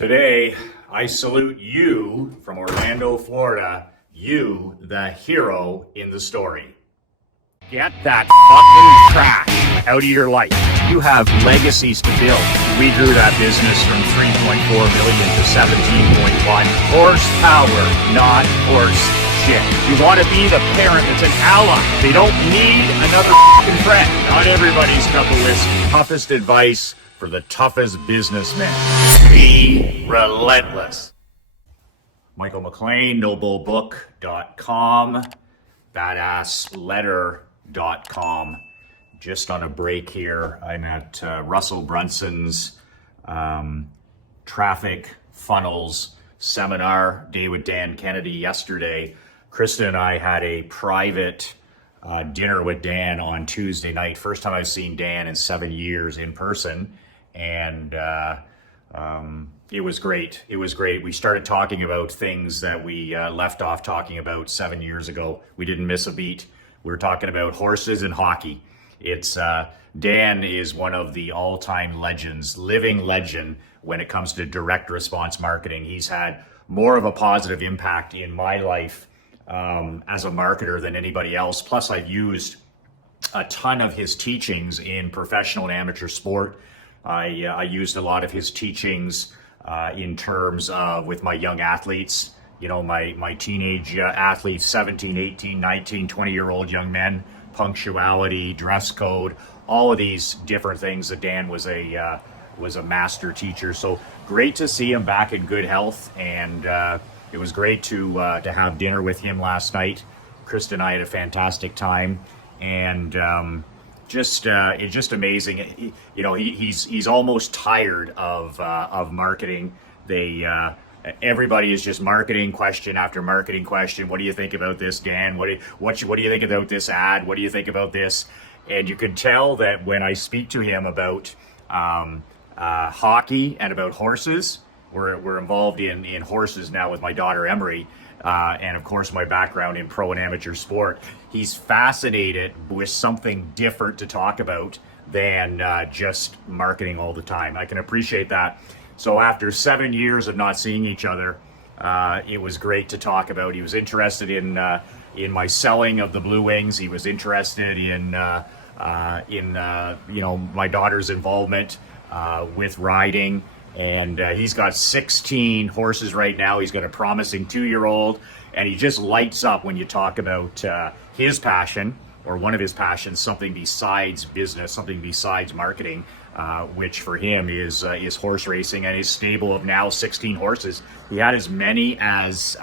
Today, I salute you from Orlando, Florida, you, the hero in the story. Get that fucking trash out of your life. You have legacies to build. We grew that business from 3.4 million to 17.1. Horsepower, not horse shit. You want to be the parent that's an ally. They don't need another fucking friend. Not everybody's cup of whiskey. Toughest advice for the toughest businessmen. Be relentless. Michael McLean, noblebook.com, badassletter.com. Just on a break here. I'm at Russell Brunson's Traffic Funnels seminar, day with Dan Kennedy yesterday. Krista and I had a private dinner with Dan on Tuesday night. First time I've seen Dan in 7 years in person. And it was great. It was great. We started talking about things that we left off talking about 7 years ago. We didn't miss a beat. We were talking about horses and hockey. It's Dan is one of the all-time legends, living legend when it comes to direct response marketing. He's had more of a positive impact in my life as a marketer than anybody else. Plus, I've used a ton of his teachings in professional and amateur sport. I used a lot of his teachings in terms of with my young athletes, you know, my teenage athletes, 17, 18, 19, 20-year-old young men, punctuality, dress code, all of these different things that Dan was a master teacher. So great to see him back in good health, and it was great to have dinner with him last night. Krista and I had a fantastic time, and it's just amazing. You know, he's almost tired of marketing. Everybody is just marketing question after marketing question. What do you think about this, Dan? What do you think about this ad? What do you think about this? And you could tell that when I speak to him about hockey and about horses, we're involved in horses now with my daughter Emery. And of course, my background in pro and amateur sport. He's fascinated with something different to talk about than just marketing all the time. I can appreciate that. So after 7 years of not seeing each other, it was great to talk about. He was interested in my selling of the Blue Wings. He was interested in my daughter's involvement with riding. And he's got 16 horses right now. He's got a promising 2-year-old, and he just lights up when you talk about his passion, or one of his passions, something besides business, something besides marketing, which for him is horse racing, and his stable of now 16 horses. He had as many as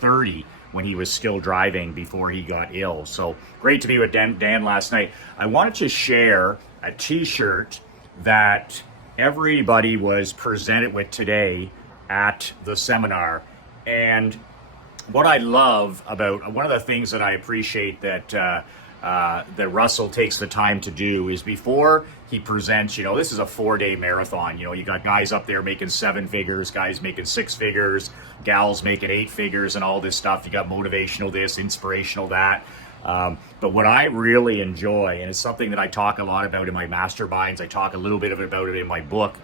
30 when he was still driving before he got ill. So great to be with Dan last night. I wanted to share a t-shirt that everybody was presented with today at the seminar. And what I love about, one of the things that I appreciate that Russell takes the time to do is before he presents, you know, this is a 4-day marathon. You know, you got guys up there making 7 figures, guys making 6 figures, gals making 8 figures and all this stuff. You got motivational this, inspirational that. But what I really enjoy, and it's something that I talk a lot about in my masterminds, I talk a little bit about it in my book,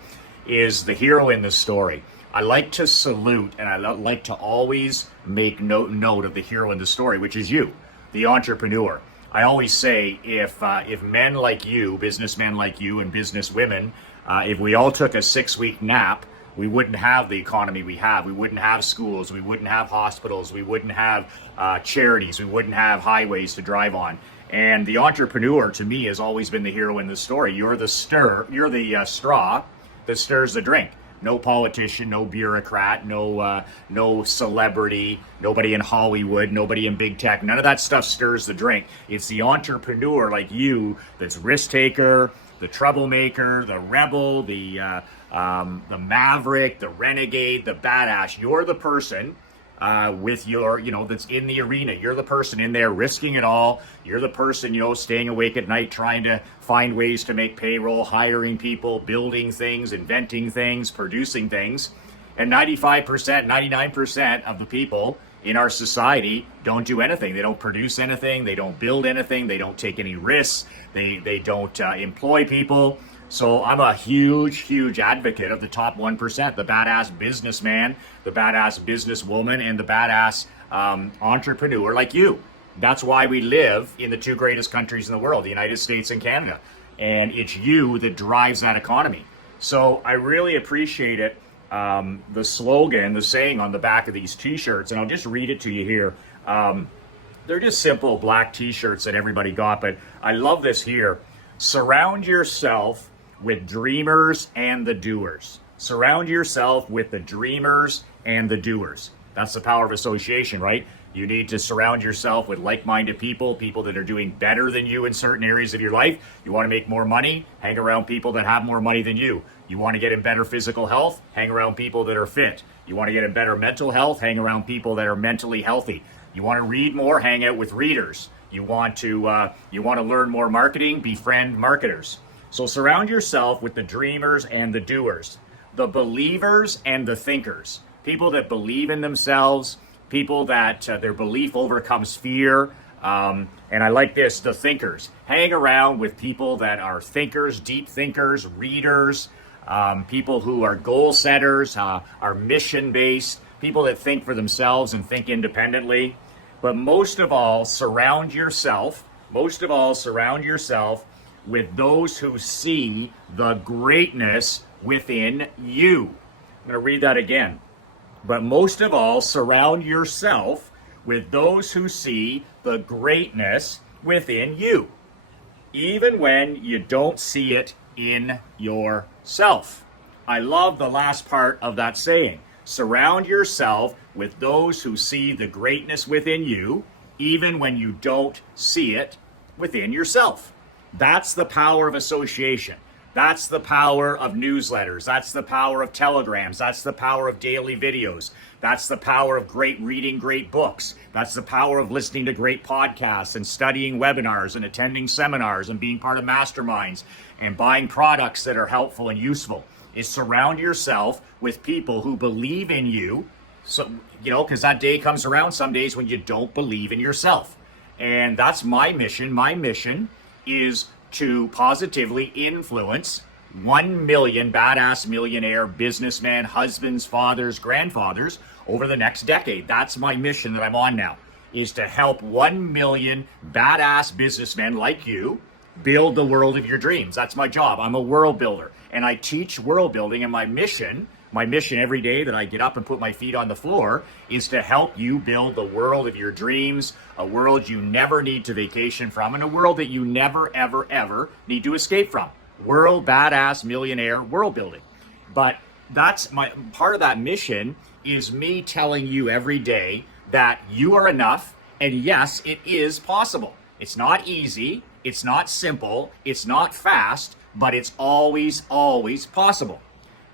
is the hero in the story. I like to salute, and I like to always make note of the hero in the story, which is you, the entrepreneur. I always say, if men like you, businessmen like you, and businesswomen, if we all took a 6-week nap, we wouldn't have the economy we have. We wouldn't have schools. We wouldn't have hospitals. We wouldn't have charities. We wouldn't have highways to drive on. And the entrepreneur, to me, has always been the hero in the story. You're the straw that stirs the drink. No politician, no bureaucrat, no celebrity, nobody in Hollywood, nobody in big tech. None of that stuff stirs the drink. It's the entrepreneur like you that's risk taker, the troublemaker, the rebel, the maverick, the renegade, the badass. You're the person with your, you know, that's in the arena. You're the person in there risking it all. You're the person, you know, staying awake at night, trying to find ways to make payroll, hiring people, building things, inventing things, producing things. And 95%, 99% of the people in our society don't do anything. They don't produce anything. They don't build anything. They don't take any risks. They don't employ people. So I'm a huge advocate of the top 1%, the badass businessman, the badass businesswoman, and the badass entrepreneur like you. That's why we live in the two greatest countries in the world, the United States and Canada. And it's you that drives that economy. So I really appreciate it. The slogan, the saying on the back of these t-shirts, and I'll just read it to you here. They're just simple black t-shirts that everybody got, but I love this here. Surround yourself with dreamers and the doers. Surround yourself with the dreamers and the doers. That's the power of association, right? You need to surround yourself with like-minded people, people that are doing better than you in certain areas of your life. You want to make more money? Hang around people that have more money than you. You want to get in better physical health? Hang around people that are fit. You want to get in better mental health? Hang around people that are mentally healthy. You want to read more? Hang out with readers. You want to learn more marketing? Befriend marketers. So surround yourself with the dreamers and the doers, the believers and the thinkers, people that believe in themselves, people that their belief overcomes fear. And I like this, the thinkers. Hang around with people that are thinkers, deep thinkers, readers, people who are goal setters, are mission-based, people that think for themselves and think independently. But most of all, surround yourself with those who see the greatness within you. I'm going to read that again. But most of all, surround yourself with those who see the greatness within you, even when you don't see it in yourself. I love the last part of that saying. Surround yourself with those who see the greatness within you, even when you don't see it within yourself. That's the power of association. That's the power of newsletters. That's the power of telegrams. That's the power of daily videos. That's the power of reading great books. That's the power of listening to great podcasts and studying webinars and attending seminars and being part of masterminds and buying products that are helpful and useful. Is surround yourself with people who believe in you. So, because that day comes around some days when you don't believe in yourself. And that's my mission. My mission is to positively influence 1 million badass millionaire businessmen, husbands, fathers, grandfathers over the next decade. That's my mission that I'm on now, is to help 1 million badass businessmen like you build the world of your dreams. That's my job. I'm a world builder, and I teach world building, and my mission every day that I get up and put my feet on the floor is to help you build the world of your dreams, a world you never need to vacation from, and a world that you never, ever, ever need to escape from. World badass millionaire world building. But that's my part of that mission is me telling you every day that you are enough, and yes, it is possible. It's not easy, it's not simple, it's not fast, but it's always, always possible.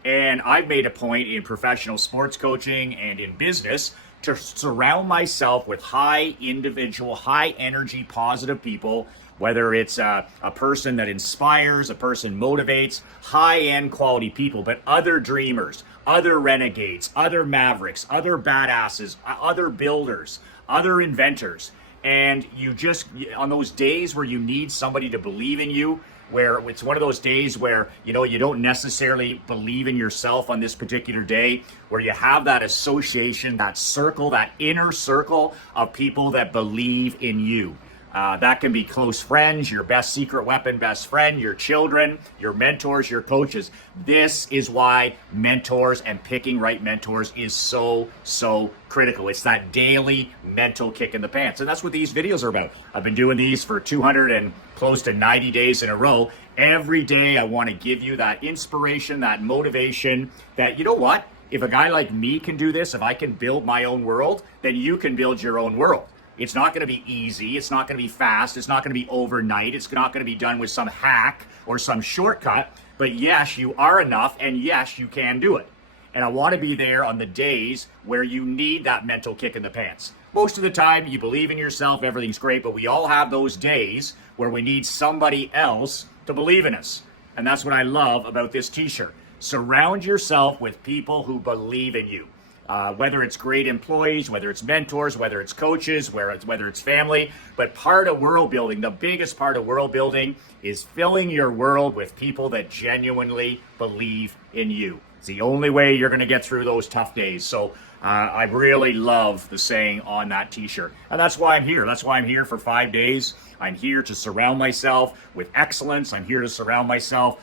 And I've made a point in professional sports coaching and in business to surround myself with high individual, high energy, positive people, whether it's a person that inspires, a person motivates, high-end quality people, but other dreamers, other renegades, other mavericks, other badasses, other builders, other inventors. And you just, on those days where you need somebody to believe in you, where it's one of those days where, you don't necessarily believe in yourself on this particular day, where you have that association, that circle, that inner circle of people that believe in you. That can be close friends, your best secret weapon, best friend, your children, your mentors, your coaches. This is why mentors and picking right mentors is so, so critical. It's that daily mental kick in the pants. And that's what these videos are about. I've been doing these for 200 and close to 90 days in a row. Every day I want to give you that inspiration, that motivation, that, you know what? If a guy like me can do this, if I can build my own world, then you can build your own world. It's not going to be easy. It's not going to be fast. It's not going to be overnight. It's not going to be done with some hack or some shortcut. But yes, you are enough, and yes, you can do it. And I want to be there on the days where you need that mental kick in the pants. Most of the time, you believe in yourself, everything's great, but we all have those days where we need somebody else to believe in us. And that's what I love about this t-shirt. Surround yourself with people who believe in you. whether it's great employees, whether it's mentors, whether it's coaches, whether it's family. But part of world building, the biggest part of world building, is filling your world with people that genuinely believe in you. It's the only way you're going to get through those tough days. So I really love the saying on that t-shirt. And that's why I'm here. That's why I'm here for 5 days. I'm here to surround myself with excellence. I'm here to surround myself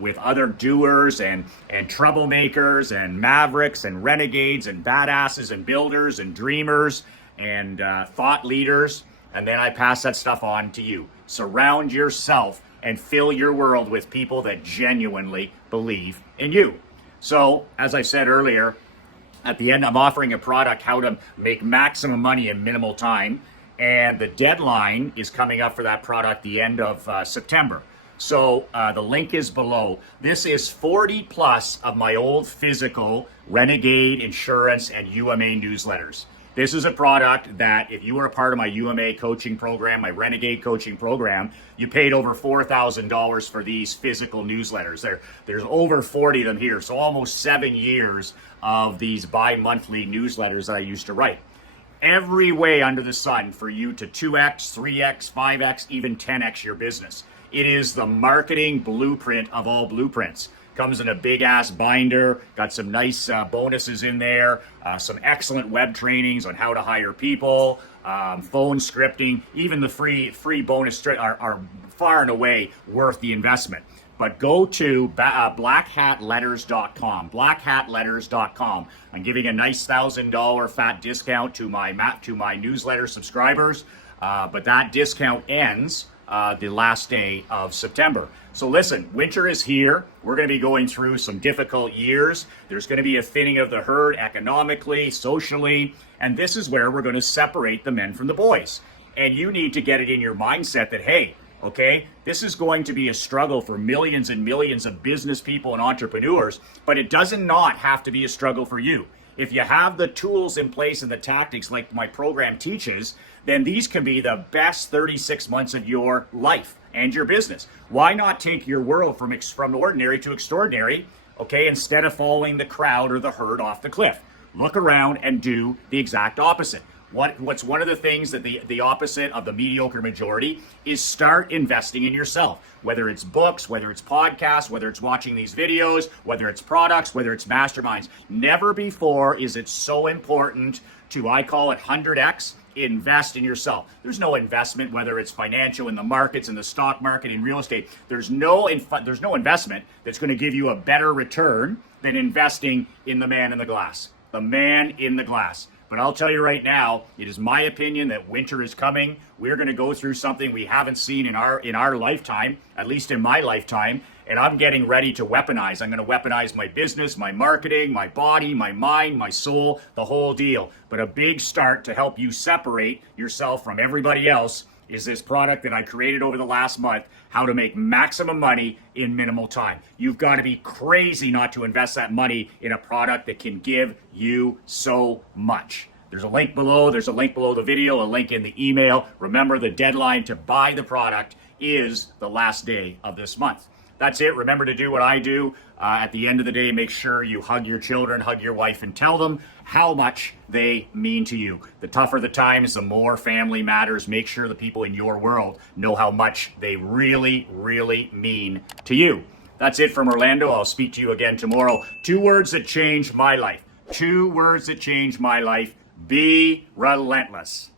with other doers and troublemakers and mavericks and renegades and badasses and builders and dreamers and thought leaders. And then I pass that stuff on to you. Surround yourself and fill your world with people that genuinely believe in you. So, as I said earlier, at the end, I'm offering a product, how to make maximum money in minimal time. And the deadline is coming up for that product the end of September. So the link is below. This is 40 plus of my old physical Renegade Insurance and UMA newsletters. This is a product that if you were a part of my UMA coaching program, my Renegade coaching program, you paid over $4,000 for these physical newsletters. There's over 40 of them here. So almost 7 years of these bi-monthly newsletters that I used to write. Every way under the sun for you to 2x, 3x, 5x, even 10x your business. It is the marketing blueprint of all blueprints. Comes in a big ass binder, got some nice bonuses in there, some excellent web trainings on how to hire people, phone scripting, even the free bonus are far and away worth the investment. But go to blackhatletters.com, blackhatletters.com. I'm giving a nice $1,000 fat discount to my newsletter subscribers, but that discount ends the last day of September. So listen, winter is here. We're going to be going through some difficult years. There's going to be a thinning of the herd economically, socially, and this is where we're going to separate the men from the boys. And you need to get it in your mindset that, hey, okay, this is going to be a struggle for millions and millions of business people and entrepreneurs, but it does not have to be a struggle for you. If you have the tools in place and the tactics like my program teaches, then these can be the best 36 months of your life and your business. Why not take your world from ordinary to extraordinary, okay, instead of following the crowd or the herd off the cliff? Look around and do the exact opposite. What's one of the things that the opposite of the mediocre majority is start investing in yourself, whether it's books, whether it's podcasts, whether it's watching these videos, whether it's products, whether it's masterminds. Never before is it so important to, I call it 100x, invest in yourself. There's no investment, whether it's financial, in the markets, in the stock market, in real estate. There's no investment that's going to give you a better return than investing in the man in the glass. The man in the glass. But I'll tell you right now, it is my opinion that winter is coming. We're going to go through something we haven't seen in our lifetime, at least in my lifetime, and I'm getting ready to weaponize. I'm going to weaponize my business, my marketing, my body, my mind, my soul, the whole deal. But a big start to help you separate yourself from everybody else is this product that I created over the last month, how to make maximum money in minimal time. You've got to be crazy not to invest that money in a product that can give you so much. There's a link below. There's a link below the video, a link in the email. Remember, the deadline to buy the product is the last day of this month. That's it. Remember to do what I do. At the end of the day, make sure you hug your children, hug your wife, and tell them how much they mean to you. The tougher the times, the more family matters. Make sure the people in your world know how much they really, really mean to you. That's it from Orlando. I'll speak to you again tomorrow. 2 words that changed my life. 2 words that changed my life. Be relentless.